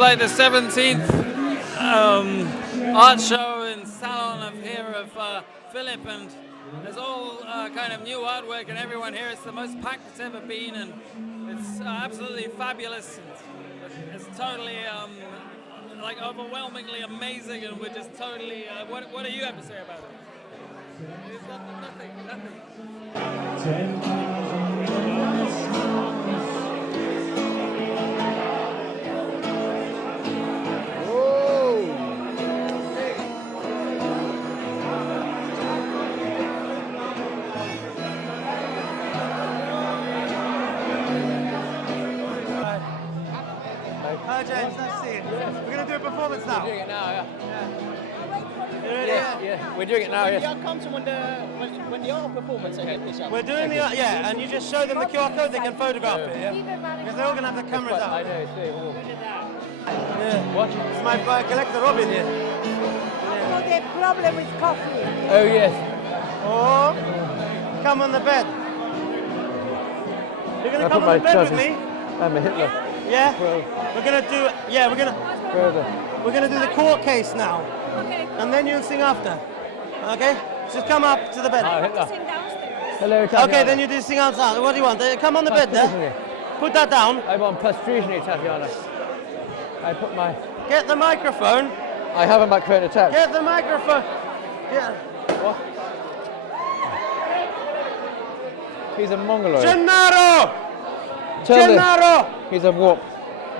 like the 17th art show in Salon of Philip, and there's all kind of new artwork and everyone here. It's the most packed it's ever been, and it's absolutely fabulous. It's totally like overwhelmingly amazing, and we're just totally. What do you have to say about it? It's nothing. Hi James, nice to see you. We're going to do a performance now. We're doing it now, yeah. Yeah. We're doing it now, yes. I'll come to when the art performance I get this up. We're doing and you just show them the QR code, they can photograph it, yeah? Because they're all going to have the cameras out. I know, see. Yeah. What? It's my collector Robin here. So the problem with coffee. Oh, yes. Oh, come on the bed. You're going to come on the bed with me? I'm a Hitler. Yeah? Well, we're going to do, we're going to do the court case now. Okay. And then you'll sing after. Okay? Just come up to the bed. Hitler. Sing downstairs. Hello, Tatiana. Okay, then you do sing outside. What do you want? Come on the bed there. Put that down. I want Pastrigny, Tatiana. I put my... Get the microphone. I have a microphone attached. Get the microphone. Yeah. What? He's a Mongoloid. Gennaro! Tell Gennaro! He's a warp.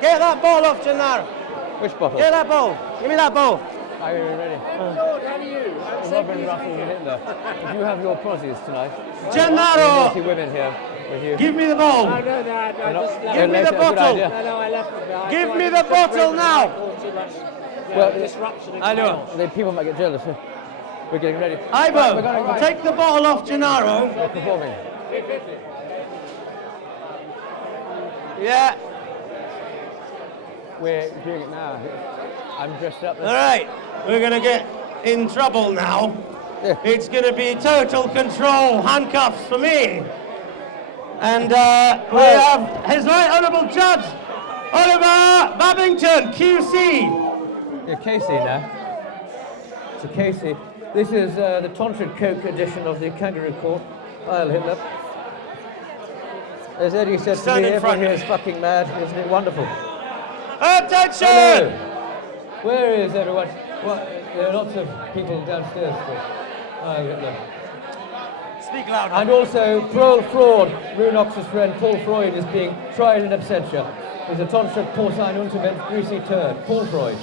Get that ball off, Gennaro. Which bottle? Get that ball. Give me that ball. Are you ready? Lord, how do you? Robin Russell and Hitler. If you have your prozzies tonight. Gennaro! Naughty women here with you. Give me the ball. I know that. I just left. Give me the bottle. No, I left it behind. Give me the bottle now. Well, Disruption and I know. chaos. The people might get jealous. We're getting ready. Ivo, take the bottle off Gennaro. We're performing. Yeah. We're doing it now. I'm dressed up. All right. We're going to get in trouble now. Yeah. It's going to be total control, handcuffs for me. And we have His Right Honourable Judge, Oliver Babington, QC. Yeah, Casey now. So Casey, this is the Tonsured Coke edition of the Kangaroo Court. I'll Hitler. As Eddie said to Stand me, in everyone front. here is fucking mad. Isn't it wonderful? Attention! Hello. Where is everyone? Well, there are lots of people downstairs still. I'll Hitler. Speak louder. And also, Prol Fraud, Runox's friend Paul Freud is being tried in absentia. He's a tonsure porcine unterment greasy turd. Paul Freud.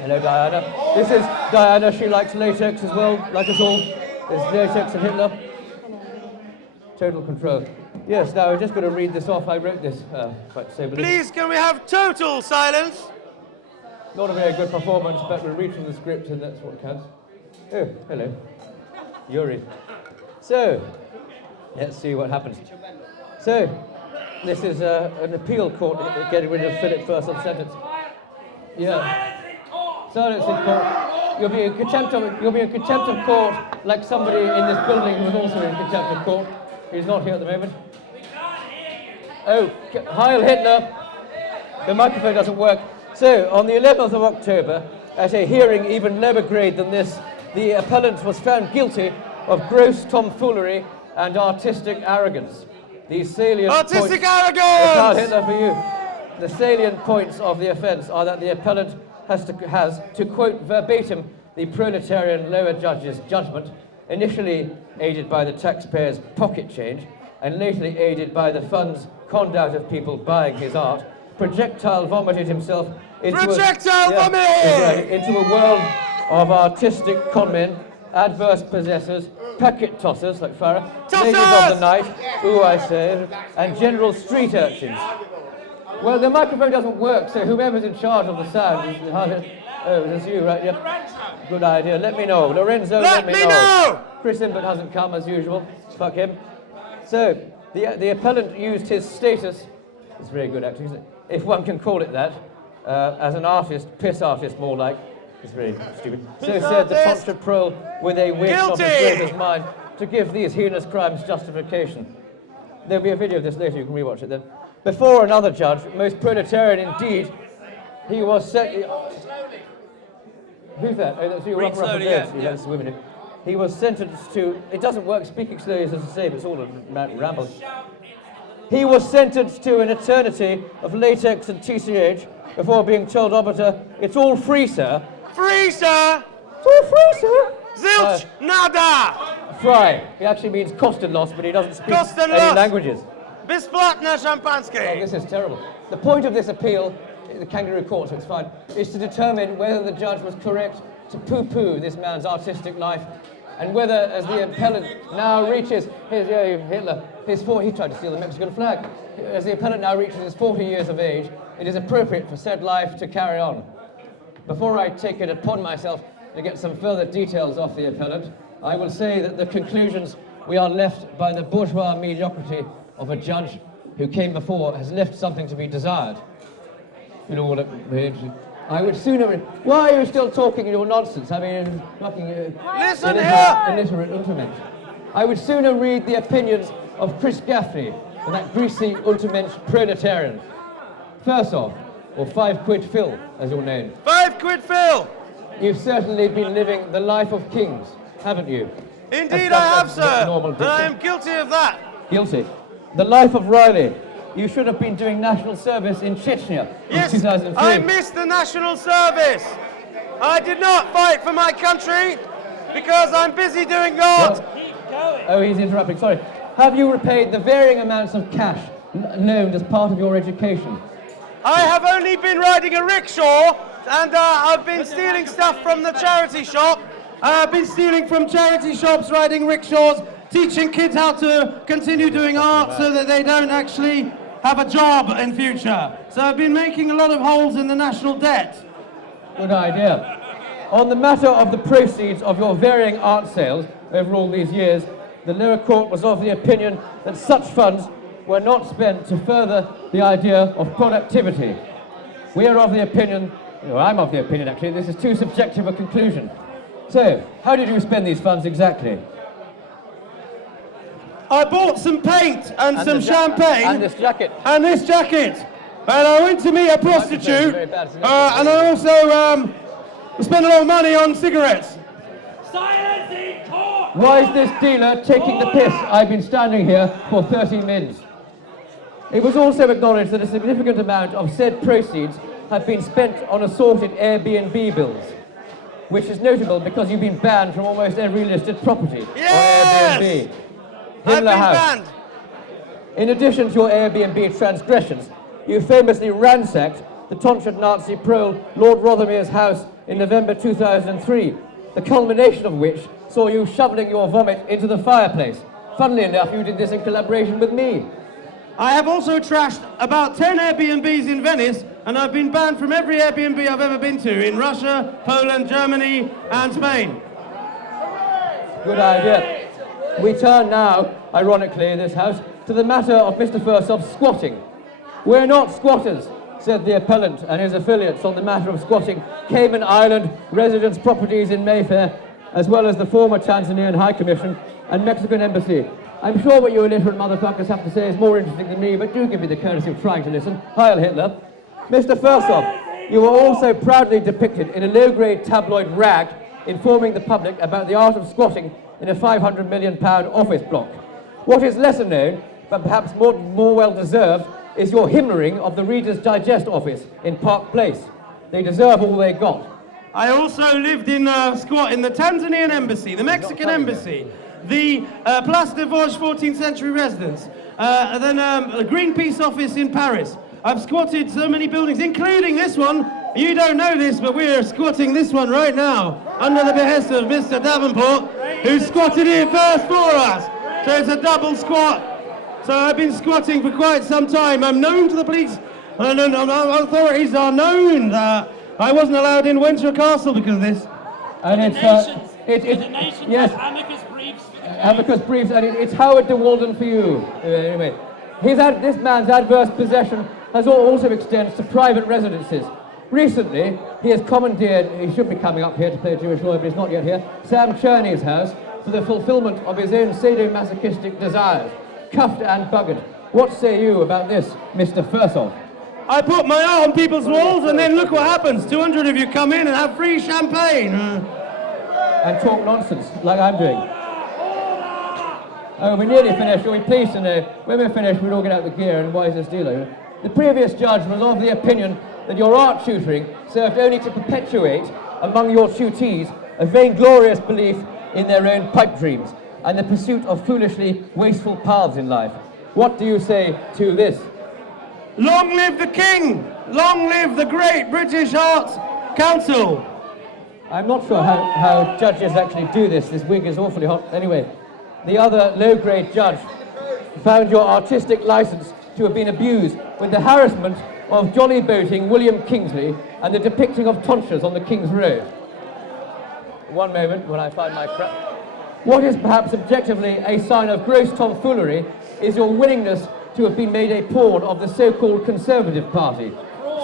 Hello, Diana. This is Diana. She likes latex as well, like us all. There's latex and Hitler. Total control. Yes, now I'm just going to read this off. I wrote this quite soberly. Please, can we have total silence? Not a very good performance, but we'll read from the script and that's what counts. Oh, hello. Yuri. So, let's see what happens. So, this is an appeal court getting rid of Philip Firsov's sentence. Yeah. Silence in court. You'll be in contempt of court, like somebody in this building who is also in contempt of court. He's not here at the moment. Oh, Heil Hitler. The microphone doesn't work. So, on the 11th of October, at a hearing even lower grade than this, the appellant was found guilty of gross tomfoolery and artistic arrogance. The salient Artistic points, arrogance! Heil Hitler for you. The salient points of the offence are that the appellant has to quote verbatim the proletarian lower judge's judgment, initially aided by the taxpayer's pocket change, and lately aided by the funds conned out of people buying his art, projectile vomited himself into a world of artistic conmen, adverse possessors, packet tossers like Farah, ladies of the night, ooh I say, and general street urchins. Well, the microphone doesn't work, so whoever's in charge of the sound is... Oh, is this you, right? Yep. Good idea. Let me know. Lorenzo, let me know. Chris Imbert hasn't come, as usual. Fuck him. So, the appellant used his status... It's very good, actually, isn't it? If one can call it that. As an artist, piss artist, more like. It's very stupid. So said the tonsure prole with a wish of his greatest mind to give these heinous crimes justification. There'll be a video of this later, you can rewatch it then. Before another judge, most proletarian indeed, he was set. Who's that? Oh, that's you. Read slowly, yeah. That's the women. He was sentenced to. It doesn't work speaking slowly as I say, but it's all a ramble. He was sentenced to an eternity of latex and TCH before being told, Arbiter, it's all free, sir. Free, sir! It's all free, sir. Zilch, nada! Fry. He actually means Kostenlos, but he doesn't speak any Kostenlos. languages. Besplatna Oh, szampańskiej. this is terrible. The point of this appeal, the kangaroo court, so it's fine, is to determine whether the judge was correct to poo-poo this man's artistic life, and whether, as the appellant now reaches Hitler, he tried to steal the Mexican flag. As the appellant now reaches his 40 years of age, it is appropriate for said life to carry on. Before I take it upon myself to get some further details off the appellant, I will say that the conclusions we are left by the bourgeois mediocrity of a judge who came before has left something to be desired. You know what I would sooner. Why are you still talking your nonsense? I mean, fucking. Listen here! Illiterate untermensch. I would sooner read the opinions of Chris Gaffney than that greasy untermensch proletarian. Firsov, or 5 Quid Phil, as you're known. 5 quid, Phil! You've certainly been living the life of kings, haven't you? Indeed That's I have, the sir. normal And I diction. am guilty of that. Guilty. The life of Riley. You should have been doing national service in Chechnya Yes, in 2003. I missed the national service. I did not fight for my country because I'm busy doing God. Oh, he's interrupting, sorry. Have you repaid the varying amounts of cash loaned as part of your education? I have only been riding a rickshaw and I've been stealing stuff from the charity shop. I've been stealing from charity shops, riding rickshaws, teaching kids how to continue doing art so that they don't actually have a job in future. So I've been making a lot of holes in the national debt. Good idea. On the matter of the proceeds of your varying art sales over all these years, the lower court was of the opinion that such funds were not spent to further the idea of productivity. We are of the opinion, I'm of the opinion actually, this is too subjective a conclusion. So, how did you spend these funds exactly? I bought some paint and some champagne. And this jacket. And this jacket. And I went to meet a prostitute. And I also spent a lot of money on cigarettes. Silence in court! Why is this dealer taking the piss? I've been standing here for 30 minutes. It was also acknowledged that a significant amount of said proceeds have been spent on assorted Airbnb bills, which is notable because you've been banned from almost every listed property Yes! on Airbnb. I've been Himmler House. banned. In addition to your Airbnb transgressions, you famously ransacked the tonsured Nazi prole Lord Rothermere's house in November 2003, the culmination of which saw you shoveling your vomit into the fireplace. Funnily enough, you did this in collaboration with me. I have also trashed about 10 Airbnbs in Venice, and I've been banned from every Airbnb I've ever been to in Russia, Poland, Germany, and Spain. Good idea. We turn now, ironically in this house, to the matter of Mr. Firsov's squatting. We're not squatters, said the appellant and his affiliates on the matter of squatting Cayman Island residence properties in Mayfair, as well as the former Tanzanian High Commission and Mexican Embassy. I'm sure what you illiterate motherfuckers have to say is more interesting than me, but do give me the courtesy of trying to listen. Heil Hitler. Mr. Firsov, you were also proudly depicted in a low-grade tabloid rag informing the public about the art of squatting in a £500 million office block. What is lesser known, but perhaps more well-deserved, is your Himmlering of the Reader's Digest office in Park Place. They deserve all they got. I also lived in squat in the Tanzanian Embassy, the Mexican Embassy, the Place des Vosges 14th century residence, then a Greenpeace office in Paris. I've squatted so many buildings, including this one. You don't know this, but we're squatting this one right now, under the behest of Mr. Davenport, who squatted here first for us. So it's a double squat. So I've been squatting for quite some time. I'm known to the police, and authorities are known that I wasn't allowed in Windsor Castle because of this. And The nation yes, has amicus briefs for the amicus briefs, and it's Howard de Walden for you. Anyway, this man's adverse possession has also extends to private residences. Recently, he has commandeered, he should be coming up here to play a Jewish lawyer, but he's not yet here, Sam Cherney's house for the fulfillment of his own sadomasochistic desires, cuffed and buggered. What say you about this, Mr. Firsov? I put my art on people's walls and then look what happens. 200 of you come in and have free champagne. And talk nonsense, like I'm doing. Oh, we're nearly finished. Are we pleased to know? When we're finished, we'll all get out the gear and wise this dealer. The previous judge was of the opinion that your art tutoring served only to perpetuate among your tutees a vainglorious belief in their own pipe dreams and the pursuit of foolishly wasteful paths in life. What do you say to this? Long live the king! Long live the great British Arts Council! I'm not sure how judges actually do this. This wig is awfully hot. Anyway, the other low-grade judge found your artistic license to have been abused with the harassment of jolly boating William Kingsley and the depicting of tonsures on the King's Road. One moment when I find my crap. What is perhaps objectively a sign of gross tomfoolery is your willingness to have been made a pawn of the so-called Conservative Party,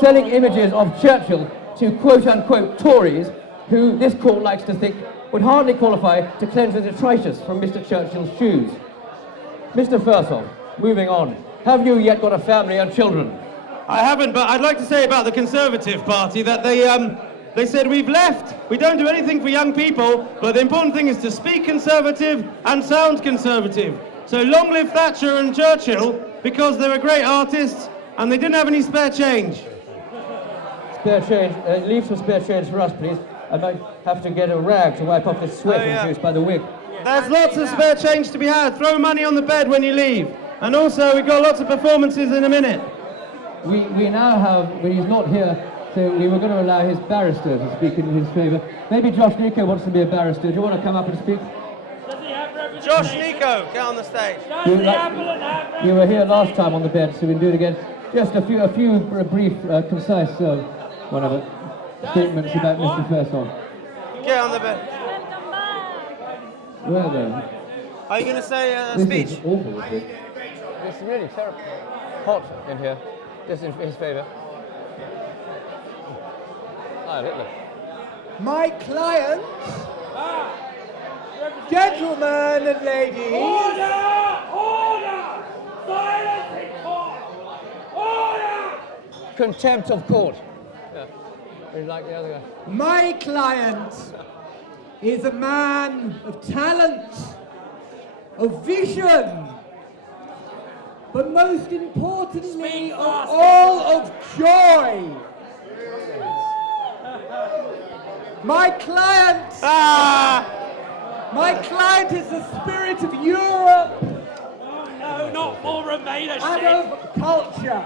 selling images of Churchill to quote-unquote Tories, who this court likes to think would hardly qualify to cleanse the detritus from Mr. Churchill's shoes. Mr. Firsov, moving on, have you yet got a family and children? I haven't, but I'd like to say about the Conservative Party that they said we've left, we don't do anything for young people, but the important thing is to speak Conservative and sound Conservative. So long live Thatcher and Churchill, because they were great artists and they didn't have any spare change. Spare change, leave some spare change for us, please. I might have to get a rag to wipe off this sweat induced by the wig. There's lots of spare change to be had. Throw money on the bed when you leave. And also, we've got lots of performances in a minute. We now have, but he's not here, so we were going to allow his barrister to speak in his favour. Maybe Josh Nico wants to be a barrister. Do you want to come up and speak? Does he have representation? Josh Nico, get on the stage. Does the applicant have representation? You were here last time on the bench, so we'll do it again. Just a few brief, concise, whatever, statements about Mr. Firsov. Get on the bed. Well then. Are you going to say a This speech? is awful, this week. It's really terrible. Hot in here. Just in his favour. Ah, Hitler. My client, gentlemen and ladies, Order! Order! Silence in court! Order! Contempt of court. Yeah. Very like the other guy. my client is a man of talent, of vision, but most importantly of all of joy. My client, my client is the spirit of Europe Oh no, not more Remainer and shit! of culture.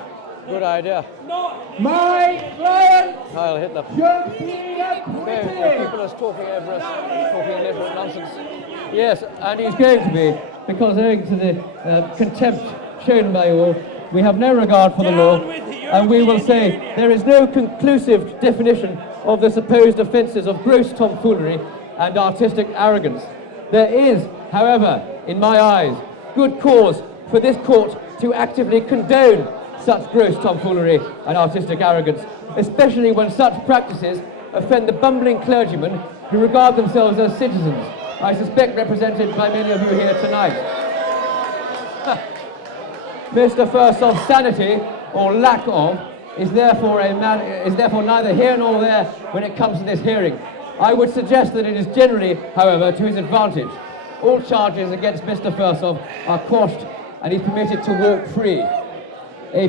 Good idea. Not My client Heil Hitler. should be acquitted. People are talking over us, talking illiterate nonsense. Yes, and he's going to be, because owing to the contempt shown by you all, we have no regard for the law, and we will say there is no conclusive definition of the supposed offences of gross tomfoolery and artistic arrogance. There is, however, in my eyes, good cause for this court to actively condone such gross tomfoolery and artistic arrogance, especially when such practices offend the bumbling clergymen who regard themselves as citizens, I suspect represented by many of you here tonight. Mr. Firsov's sanity, or lack of, is therefore neither here nor there when it comes to this hearing. I would suggest that it is generally, however, to his advantage. All charges against Mr. Firsov are quashed and he's permitted to walk free. A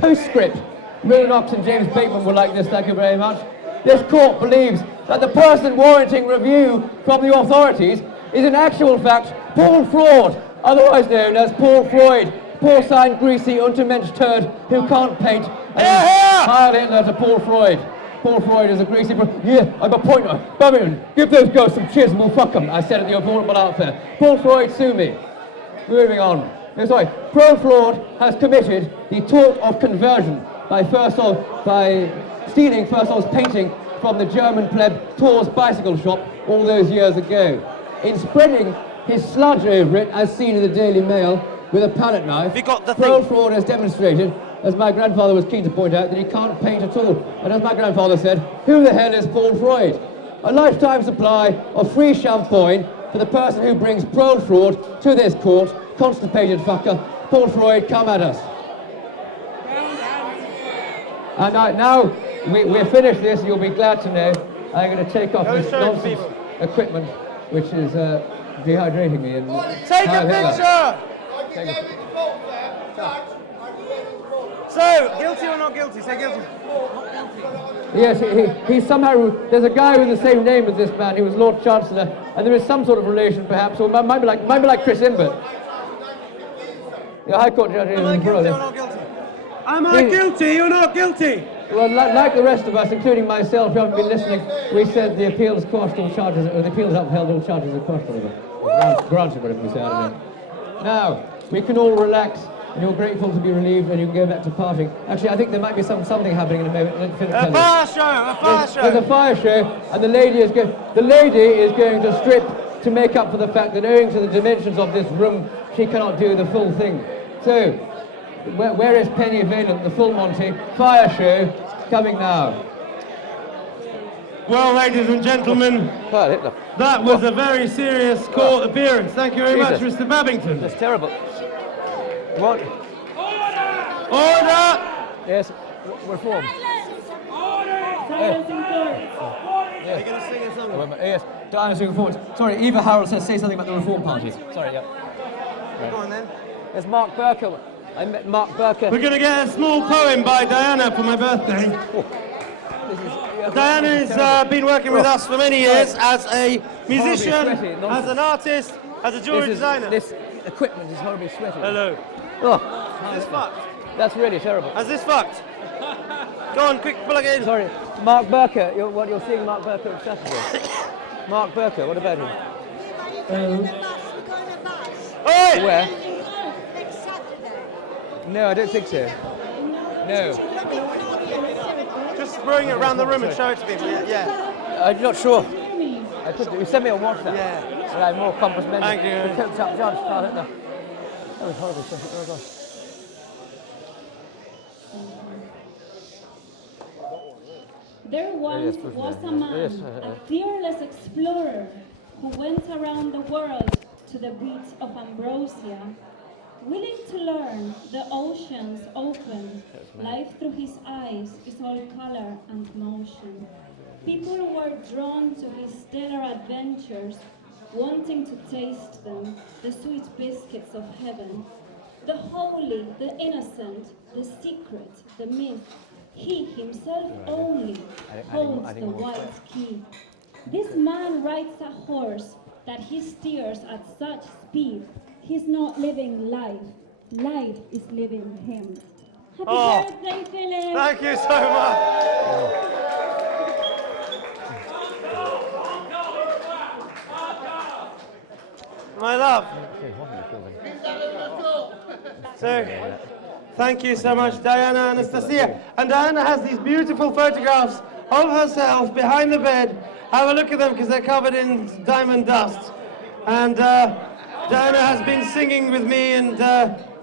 postscript. Willonox and James Bateman would like this, thank you very much. This court believes that the person warranting review from the authorities is in actual fact Paul Fraud, otherwise known as Paul Freud, porcine, greasy, untermensch turd who can't paint. Heil Hitler to Paul Freud. Paul Freud is a greasy... Yeah, I'm a pointer. Birmingham, give those girls some cheers and we'll fuck them, I said at the Affordable Art Fair. Paul Freud, sue me. Moving on. No, sorry. Paul Freud has committed the tort of conversion by stealing Firsov's painting from the German pleb Thor's bicycle shop all those years ago. In spreading his sludge over it, as seen in the Daily Mail, with a palette knife, Paul Freud has demonstrated, as my grandfather was keen to point out, that he can't paint at all. And as my grandfather said, who the hell is Paul Freud? A lifetime supply of free champagne for the person who brings Paul Freud to this court, constipated fucker, Portroyd, come at us. And now we're finished this, you'll be glad to know. I'm going to take off this nonsense equipment, which is dehydrating me. And Take a picture! So, guilty or not guilty? Say guilty. Yes, he somehow, there's a guy with the same name as this man, he was Lord Chancellor, and there is some sort of relation perhaps, or might be like Chris Imbert. The High Court judge. Am I guilty or not guilty? Am I guilty or not guilty? Well, like the rest of us, including myself, who haven't been listening, we said the appeals quashed all charges, or the appeals upheld all charges are quashed, whatever. Granted, whatever we say out of it. Now, we can all relax, and you're grateful to be relieved, and you can go back to partying. Actually, I think there might be something happening in a moment. Let Philip tell you. A fire show! There's a fire show, and the lady is going to strip to make up for the fact that owing to the dimensions of this room, she cannot do the full thing. So, where is Penny Valent, the full Monty? Fire show, coming now. Well, ladies and gentlemen, that was a very serious court appearance. Thank you very much, Mr. Babington. That's terrible. What? Order! Yes, reform. Silence in court. Are you going to sing a song? Yes, Diana sing reform. Sorry, Eva Harold says say something about the Reform Party. Sorry, yeah. Go on then. There's Mark Burker. I met Mark Burker. We're going to get a small poem by Diana for my birthday. Diana has been working with us for many years as a musician, as an artist, as a jewelry designer. This equipment is horribly sweaty. Hello. Oh, Is this fucked? that's really terrible. Is this fucked? Go on, quick, plug it in. Sorry, Mark Burker. You're seeing Mark Burker on Saturday. Mark Burker. What about him? We're going a bus. Oi! Where? Next Saturday. No, I don't think so. No, Just bring it around the room and show it to people. Yeah. I'm not sure. I could do. You sent me a WhatsApp. Yeah. Right, more compliments. Thank you. The cooked up judge. Oh, no. That was horrible. Oh gosh. There once was a man, a fearless explorer, who went around the world to the beach of Ambrosia, willing to learn. The oceans open, life through his eyes is all color and motion. People were drawn to his stellar adventures, wanting to taste them, the sweet biscuits of heaven. The holy, the innocent, the secret, the myth, he himself only holds the white key. This man rides a horse that he steers at such speed, he's not living life, life is living him. Happy birthday, Philip! Thank you so much. My love. So, thank you so much, Diana Anastasia. And Diana has these beautiful photographs of herself behind the bed. Have a look at them because they're covered in diamond dust. And Diana has been singing with me and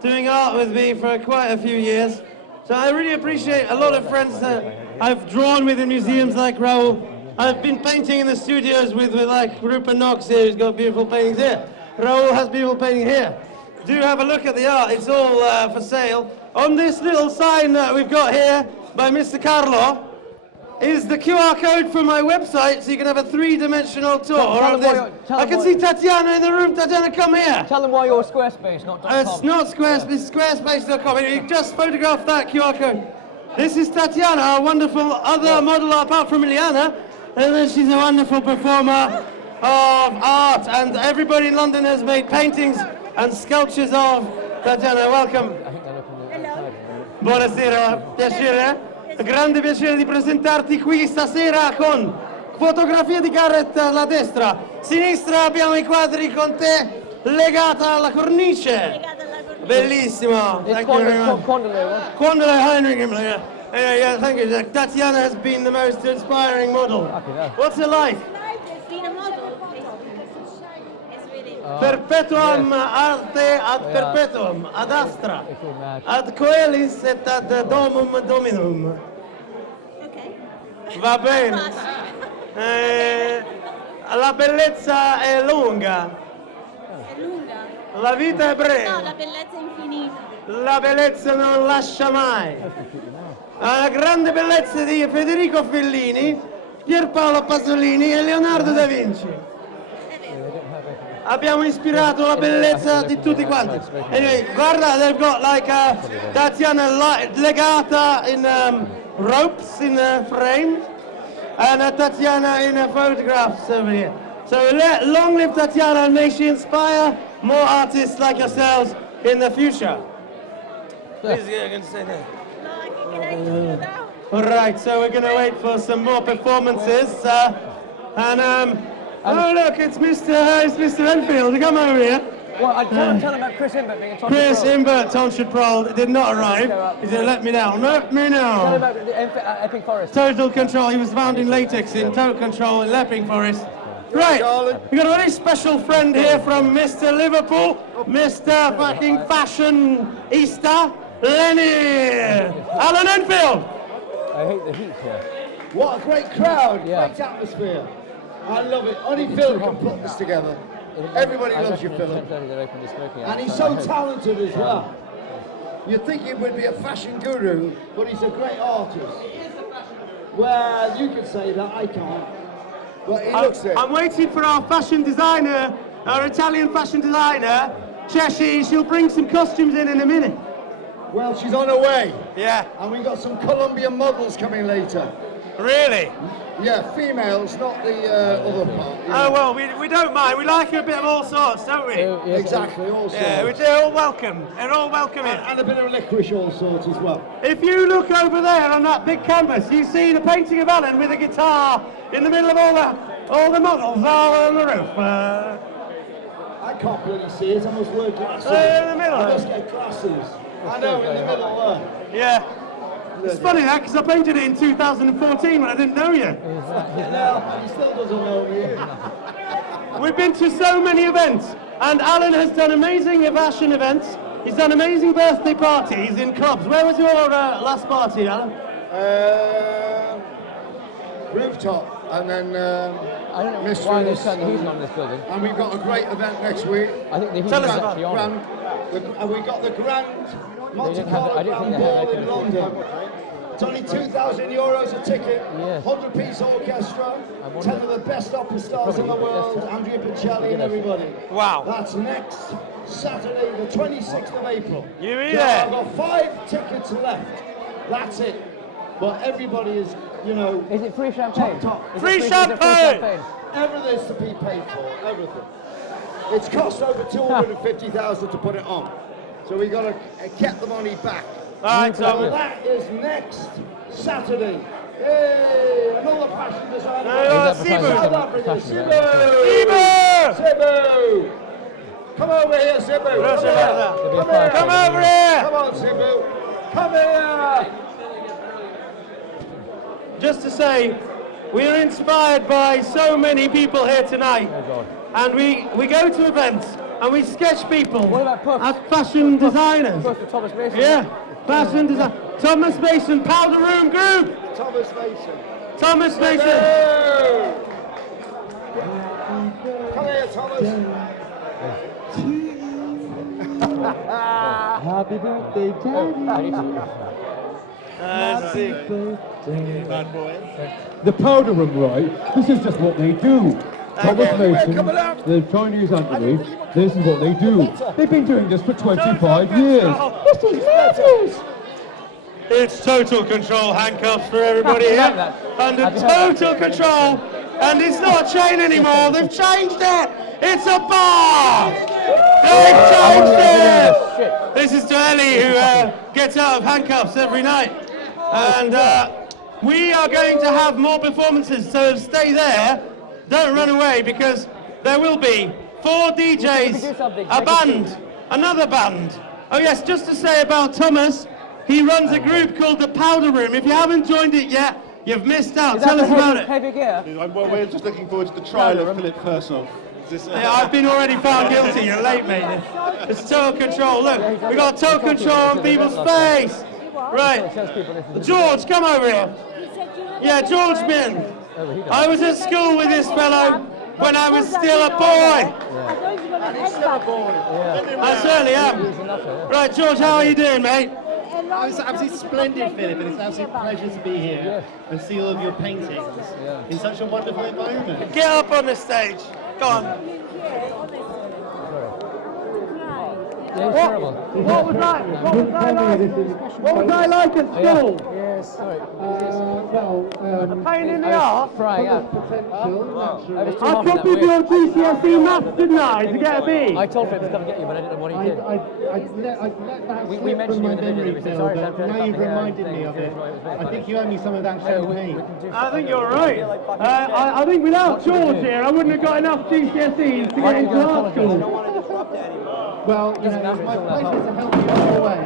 doing art with me for quite a few years. So I really appreciate a lot of friends that I've drawn with in museums like Raoul. I've been painting in the studios with like Rupert Knox here, who's got beautiful paintings here. Raoul has beautiful painting here. Do have a look at the art, it's all for sale. On this little sign that we've got here by Mr. Carlo is the QR code from my website, so you can have a three-dimensional tour of this. I can see Tatiana in the room. Tatiana, come here. Tell them why you're Squarespace, not .com. It's not Squarespace, it's squarespace.com. You just photograph that QR code. This is Tatiana, a wonderful other model apart from Iliana. And then she's a wonderful performer of art. And everybody in London has made paintings and sculptures of Tatiana. Welcome. Buonasera, piacere. Grande piacere di presentarti qui stasera con fotografia di Garrett alla destra. Sinistra abbiamo i quadri con te legata alla cornice. Bellissimo. Thank you very much. Quandale Heinrich Himmler. Yeah, thank you. Tatiana has been the most inspiring model. What's her life? It's been a model. It's really. Perpetuam arte ad perpetuum, ad astra, ad coelis et ad domum dominum. Okay. Va bene. La bellezza è lunga. È lunga. La vita è breve. No, la bellezza è infinita. La bellezza non lascia mai. La grande bellezza di Federico Fellini, Pierpaolo Pasolini e Leonardo da Vinci. Abbiamo ispirato la bellezza di tutti quanti. Anyway, guarda, they've got like Tatiana legata in ropes in frame, and Tatiana in photographs over here. So long live Tatiana, and may she inspire more artists like yourselves in the future. Please, you're going to say that. No, I can get out now. All right, so we're going to wait for some more performances, oh look, it's Mr. Enfield. Come over here. Well, I tell him about Chris Imbert being a top Chris control. Imbert, Tonsured Prole, did not arrive. He said, let me down. Let me Tell him know. about the Epping Forest. Total Control. He was found in latex in Total Control in Lepping Forest. Right, we've got a very special friend here from Mr. Liverpool, Mr. fucking Fashion Easter, Lenny Alan Enfield. I hate the heat here. What a great crowd, Yeah. great atmosphere. I love it. Only Phil can put this together. Everybody loves you, Phil. And he's so talented as well. You'd think he would be a fashion guru, but he's a great artist. Well, you can say that, I can't. But he looks it. I'm waiting for our fashion designer, our Italian fashion designer, Cheshi. She'll bring some costumes in a minute. Well, she's on her way. Yeah. And we've got some Colombian models coming later. Really? Yeah, females, not the other part. you Oh, know. well, we don't mind. We like a bit of all sorts, don't we? Exactly, all sorts. Yeah, they're all welcome. They're all welcome in. And a bit of licorice all sorts as well. If you look over there on that big canvas, you see the painting of Alan with a guitar in the middle of all the models all on the roof. I can't really see it, I must wear glasses. In the middle. I must get glasses. I know, in the middle there. Yeah. It's funny that, because I painted it in 2014 when I didn't know you. And he still doesn't know you. We've been to so many events, and Alan has done amazing fashion events. He's done amazing birthday parties in clubs. Where was your last party, Alan? Rooftop, and then I don't know Mysteries, why they're turning the heat on this building. and we've got a great event next week. I think the heat Tell is us about actually on. And we got the Grand Monte didn't have Carlo I didn't think Grand they had Ball air in conditioning. London. It's only €2,000 a ticket, Yes. 100-piece orchestra, wonder- 10 of the best opera stars in the world, Andrea Bocelli and everybody. Wow. That's next Saturday, the 26th of April. You be Yeah, there. I've got 5 tickets left. That's it. But everybody is, you know, Is it free champagne? Top. Is it Free is it champagne! everything's to be paid for, everything. It's cost over 250,000 to put it on. So we got to get the money back. All right, So Tom. that is next Saturday. Yay! Another fashion designer. Sibu. South Africa, Fashion Sibu! Sibu! Sibu! Come over here, Sibu! Come Rush here! about that. Come here! Come over here! Come on, Sibu! Come here! Just to say, we are inspired by so many people here tonight. Oh God. And we go to events and we sketch people What about Puff? as fashion designers. Puff to Thomas Mason. Yeah, fashion design. Thomas Mason, Powder Room Group. Thomas Mason. Thomas Mason. Sibu! Come here, Thomas. Happy birthday, Daddy. Let's see. The powder room, right? This is just what they do. Thomas Mason, coming up. the Chinese underneath, this is what they do. They've been doing this for 25 years. This is madness! It's total control handcuffs for everybody I here. like that. Under Have you heard total that? control. And it's not a chain anymore. They've changed it. It's a bar. They've changed it. Shit. This is to Ellie, who gets out of handcuffs every night. And we are going to have more performances, so stay there. Don't run away, because there will be 4 DJs, a band, another band. Oh yes, just to say about Thomas, he runs a group called the Powder Room. If you haven't joined it yet, you've missed out. Is that Tell the us about it. heavy gear? Well, we're just looking forward to the trial of Philip Firsov. Yeah, I've been already found guilty. You're late, mate. It's total control. Look, we got total control on people's face. Right, George, come over here. Yeah, George Min. I was at school with this fellow. when I was still a boy. I certainly am. Right, George, how are you doing, mate? It's absolutely splendid, Philip, and it's an absolute pleasure to be here and see all of your paintings in such a wonderful environment. Get up on the stage. Go on. What was I like at school? Yes, sorry. A pain in the arse? Crying out. I copied your GCSE maths, didn't I, to get a B? I told him to come and get you, but I didn't know what he did. I let that We mentioned you in the video. We said, sorry, Sam, now you've reminded me of it. I think you owe me some of that champagne. I think you're right. I think without George here, I wouldn't have got enough GCSEs to get into art school. Well, you know, it's my pleasure to help you all the way.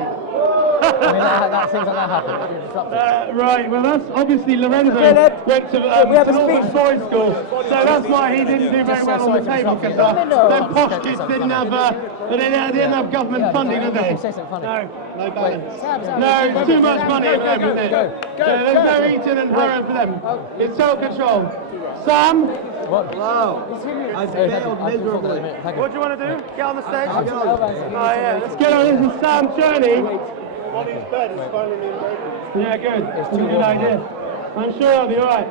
I mean, that seems like that happened. Right, well that's obviously Lorenzo went to Northern Boys School, so that's why he didn't do very well on the table, because them posh kids didn't have government funding, did they? No balance. No, it's too much money at the moment, isn't it? There's no eating and hurrying for them. It's total control. Sam? What? Wow. I failed miserably. What do you want to do? Get on the stage? Oh yeah, let's get on. This is Sam Cherney. On his bed, it's finally in bed. Yeah, good. It's a good idea. I'm sure I'll be alright.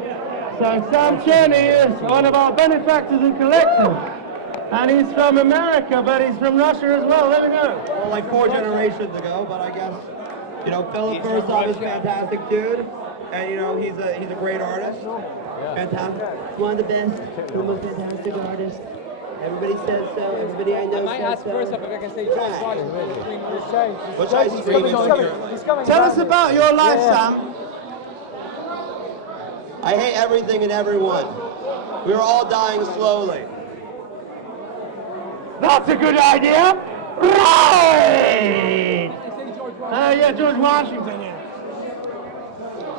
So Sam Cherney is one of our benefactors and collectors. And he's from America, but he's from Russia as well. Let me know. Well, like 4 generations ago, but I guess, you know, Philip Firsov is a fantastic dude. And, you know, he's a great artist. Fantastic. One of the best, the most fantastic artists. Everybody says so. Everybody I know says so. I might ask first up if I can say George Washington. What's I screaming? He's coming. Tell us about your life, Sam. I hate everything and everyone. We are all dying slowly. That's a good idea. Right. Yeah, George Washington. Yeah.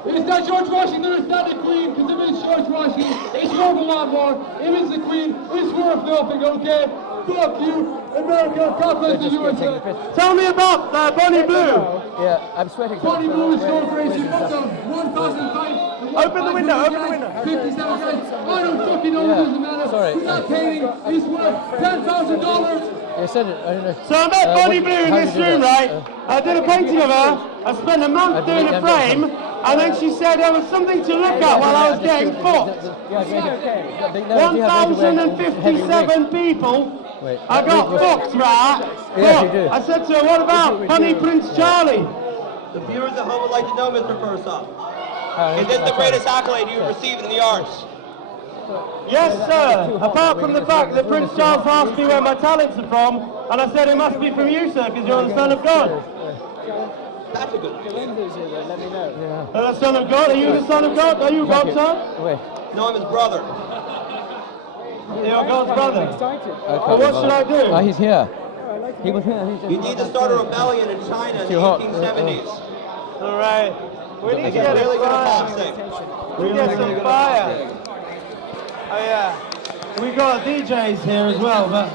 It's not George Washington, it's not the Queen, because if it's George Washington, it's worth a lot more. If it's the Queen, it's worth nothing, okay? Fuck you, America, God bless the USA. Tell me about Bonnie Blue. Yeah, I'm sweating. Bonnie Blue is so crazy. She booked on 1,005. Open the window, open the window. 57 guys. I don't fucking know, it doesn't matter. Sorry. That painting is worth $10,000. You said it, I don't know. So I met Bonnie Blue in this room, right? I did a painting of her. I spent a month doing a frame, and then she said there was something to look at while I was getting fucked. 1,057 people. I got fucked, right? Yes, I said to her, what about Funny Prince Charlie? The viewers at home would like to know, Mr. Firsov. Is this the greatest accolade you've received in the arts? Yes, sir. Apart from the fact that Prince Charles asked me where my talents are from, and I said it must be from you, sir, because you're the son of God. That's a good one. Let me know. The son of God? Are you the son of God? Are you God's son? Wait. No, I'm his brother. You're God's brother. Well, what should I do? He's here. He was here. You need to start a rebellion in China in the 1870s. All right. We need to Get get really it good fire. boxing. We get some fire. Oh yeah. We got DJs here as well, but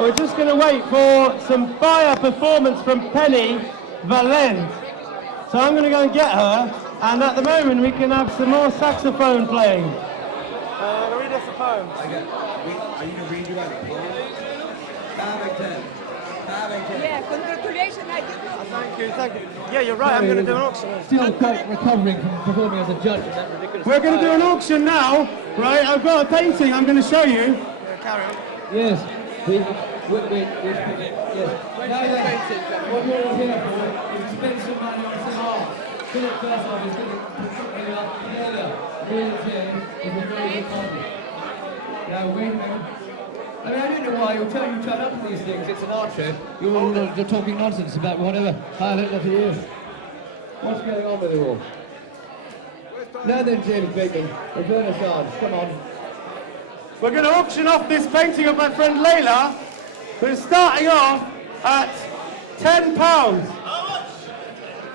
we're just going to wait for some fire performance from Penny Valent. So I'm going to go and get her, and at the moment we can have some more saxophone playing. Read us a poem. Are you going to read you out a poem? Yeah, congratulations, I did not. Thank you. Yeah, you're right, I'm going to do an auction. Still quite recovering from performing as a judge in that ridiculous. We're going to do an auction now, right? I've got a painting I'm going to show you. Carry on. Yes. Wait, yes. Now, what we're here for is to spend some money on some art. Philip Firsov is going to put something up together. Real Jane is a very good company. Now, wait a minute. I mean, I don't know why you turn up to these things. It's an art show. You're talking nonsense about whatever highlight that it is. What's going on with it all? Now then, James Bacon, the Renaissance, come on. We're going to auction off this painting of my friend Layla, who's starting off at £10.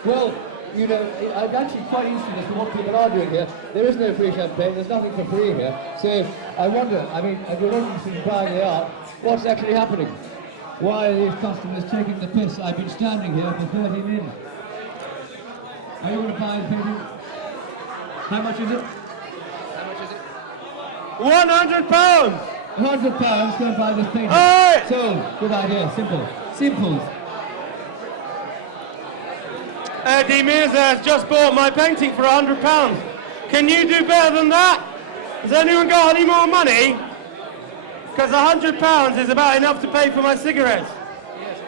Well, you know, I'm actually quite interested as to what people are doing here. There is no free champagne, there's nothing for free here. So I wonder, I mean, if you're interested in buying the art, what's actually happening? Why are these customers taking the piss? I've been standing here for 30 minutes. Are you going to buy the painting? How much is it? How much is it? £100. £100 going to buy this painting. Hey! So, good idea. Simple. Simple. Eddie Mirza has just bought my painting for £100. Can you do better than that? Has anyone got any more money? Because £100 is about enough to pay for my cigarettes.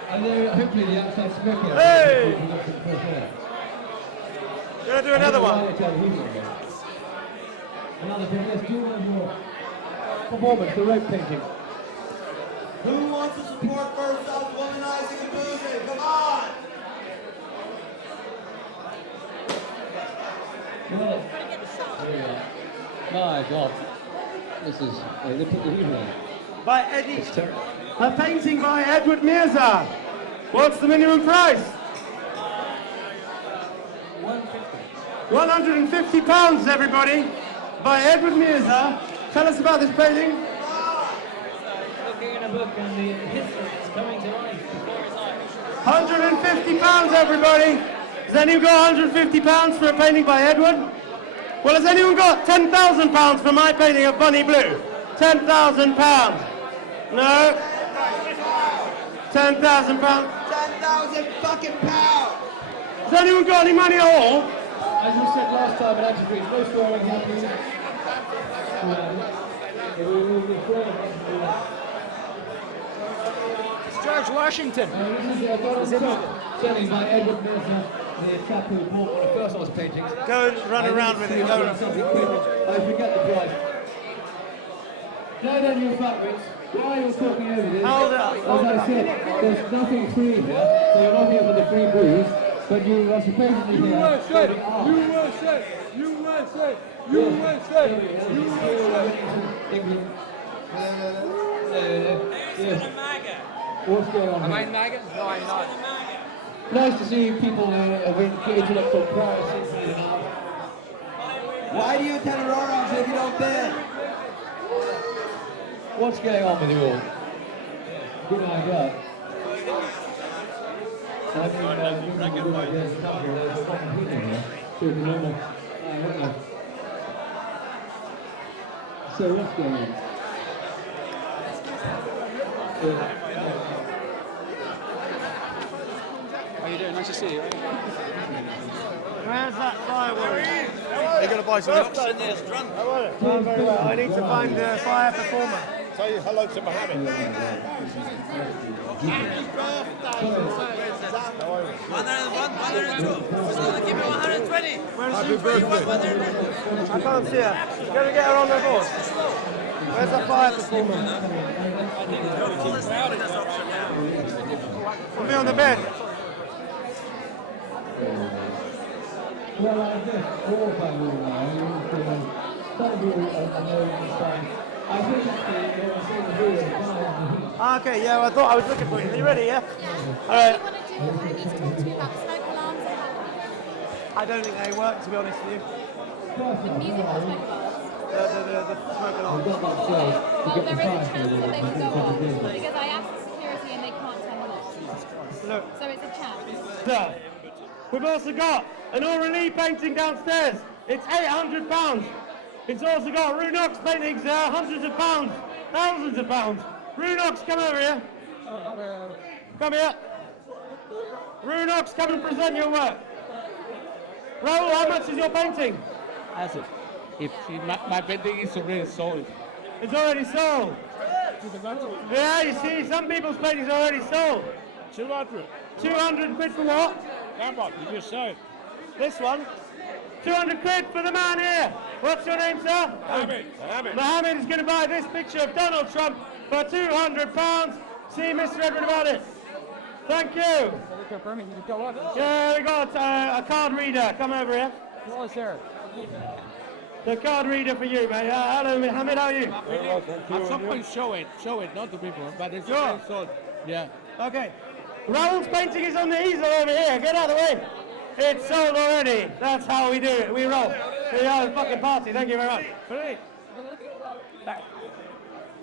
And hopefully the outside smoking. Hey! Gonna do another one. Another thing, let's do one more performance, the rope painting. Who wants to support Firsov womanizing and boozing? Come on! My God. This is, look at the evening. By Eddie. A painting by Edward Mirza. What's the minimum price? £150, everybody. By Edward Mirza. Tell us about this painting. Looking in a book and the history is coming to life before his eyes. £150, everybody. Has anyone got £150 for a painting by Edward? Well, has anyone got £10,000 for my painting of Bunny Blue? £10,000. No? £10,000. 10,000 fucking pounds! Has anyone got any money at all? As we said last time in Antiquity, no swearing happening. It's George Washington. This is Donald Trump, selling by Edward Mirza, the chap who bought one of Firsov's paintings. Go and run around with it. I forget the price. No, then you fuckwits. Why are you talking over this? Hold up. As I said, there's nothing free here, so you're not here for the free booze, but you are supposedly here. USA! USA! USA! USA! England. Who's gonna MAGA? What's going on Am I here? in MAGA? No, I'm not. Nice to see people with intellectual prowess. Why do you attend Auroras if you don't bid? What's going on with you all? Good idea. So what's going on? How you doing? Nice to see you. Where's that firework? Are you going to buy some rocks? Oh, very well. I need to find the fire performer. Say hello to Mohammed. Happy birthday. I can't see her. Go and get her on the board. Where's the fire performer? Put me on the bed. Well, I guess all by all now, some of you know this time. I think it's the video. Okay, yeah, I thought I was looking for you. Are you ready, yeah? All right. I need to talk to you about the smoke alarms. I don't think they work, to be honest with you. The music or smoke alarms? The smoke alarm. Well, there is a chance that they will go off because I asked the security and they can't turn them off. Look. So it's a chance. Sir, we've also got an Aurelie painting downstairs. It's £800. It's also got Runox paintings there, hundreds of pounds, thousands of pounds. Runox, come over here. Come here. Runox, come and present your work. Raoul, how much is your painting? As if my painting is already sold. It's already sold. Yeah, you see, some people's paintings are already sold. 200. 200 quid for what? How much did you say? This one. 200 quid for the man here. What's your name, sir? Mohammed. Mohammed is going to buy this picture of Donald Trump for £200. See Mr. Edward about it. Thank you. Yeah, we got a card reader. Come over here. Hello, sir. The card reader for you, mate. Hello, Mohammed. How are you? At some point, show it, not to people, but it's Sure. already sold. Yeah. Okay. Raoul's painting is on the easel over here. Get out of the way. It's sold already. That's how we do it. We roll. We are a fucking party. Thank you very much.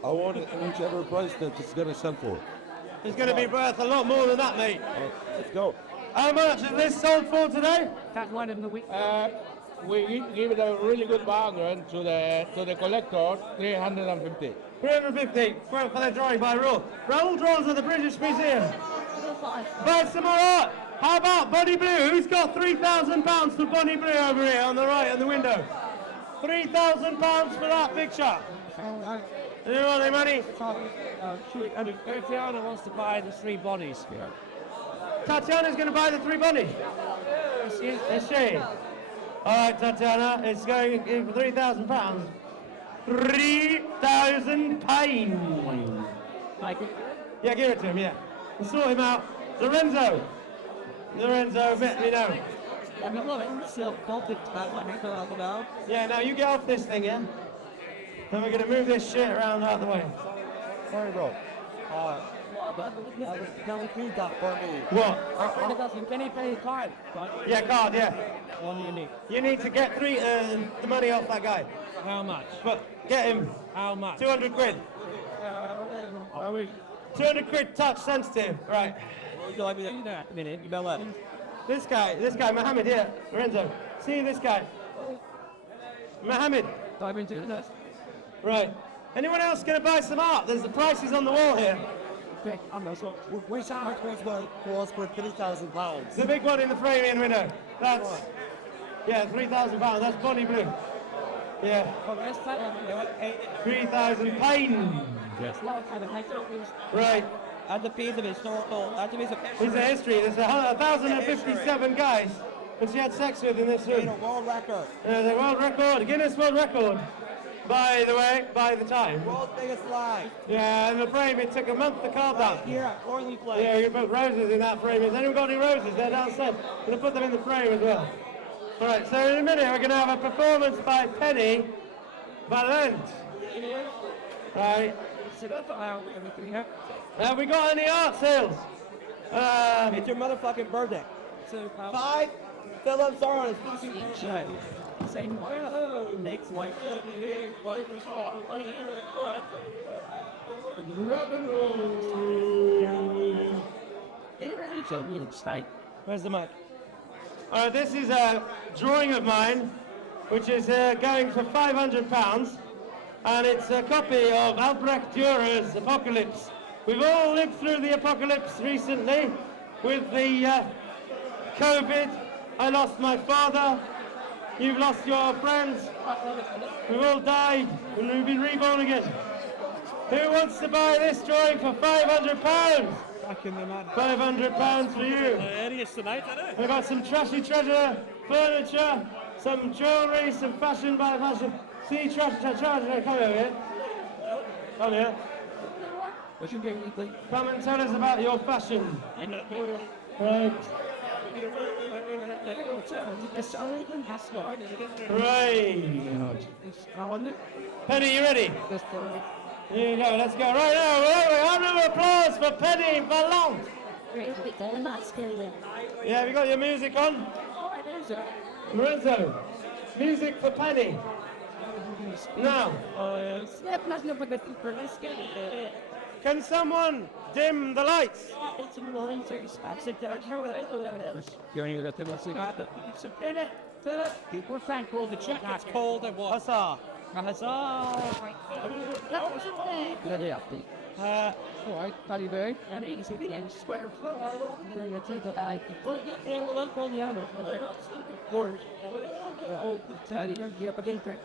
I want whichever price that it's going to sell for. It's going to be worth a lot more than that, mate. Let's go. How much is this sold for today? That one in the week. we give it a really good bargain to the collector, 350. 350 for the drawing by Raoul. Raoul draws at the British Museum. Buy some more art. How about Bonnie Blue? Who's got £3,000 for Bonnie Blue over here on the right on the window? £3,000 for that picture. Do you want any money? Tatiana wants to buy the 3 bodies here. Tatiana's going to buy the 3 bunnies. Is she? All right, Tatiana, it's going in for £3,000. £3,000. Yeah, give it to him. Yeah, we'll sort him out. Lorenzo, let me know. Yeah, now you get off this thing, yeah. Then we're going to move this shit around out the way. Sorry, bro. What? Can you pay card? Yeah, card, yeah. What do you need? You need to get the money off that guy. How much? But get him. How much? 200 quid. 200 quid touch sensitive. Right. This guy, Mohammed here. Lorenzo. See this guy. Mohammed. Right. Anyone else going to buy some art? There's the prices on the wall here. Which art was for £3,000? The big one in the frame in window. That's, yeah, £3,000. That's Bonnie Blue. Yeah. £3,000. Yes. Right. And the piece of historical, and the piece of It's a history. There's 1,057 guys that she had sex with in this room. a world record. The world record, Guinness World Record. By the way, by the time. World's biggest lie. Yeah, and the frame, it took a month to carve that. Here at Corley Place. Yeah, you put roses in that frame. Has anyone got any roses? They're downstairs. I'm going to put them in the frame as well. All right, so in a minute we're going to have a performance by Penny Valent. Right. Have we got any art sales? It's your motherfucking birthday. Bye, Philip Soros. Next wife. Where's the mic? This is a drawing of mine, which is going for £500, and it's a copy of Albrecht Dürer's Apocalypse. We've all lived through the apocalypse recently with the COVID. I lost my father. You've lost your friends. We've all died, and we've been reborn again. Who wants to buy this drawing for £500? £500 for you. I've got some trashy treasure, furniture, some jewellery, some fashion by fashion. See, treasure, come over here. Come here. Come and tell us about your fashion. Right. Right. Penny, you ready? Here you go, let's go. Right now, round of applause for Penny Valent. Yeah, have you got your music on? Lorenzo, music for Penny. Now. Can someone dim the lights? We're thankful the check is cold and what? Huzzah. Alright, how do you do? And you see the square foot. And you take the eye. You're up against it.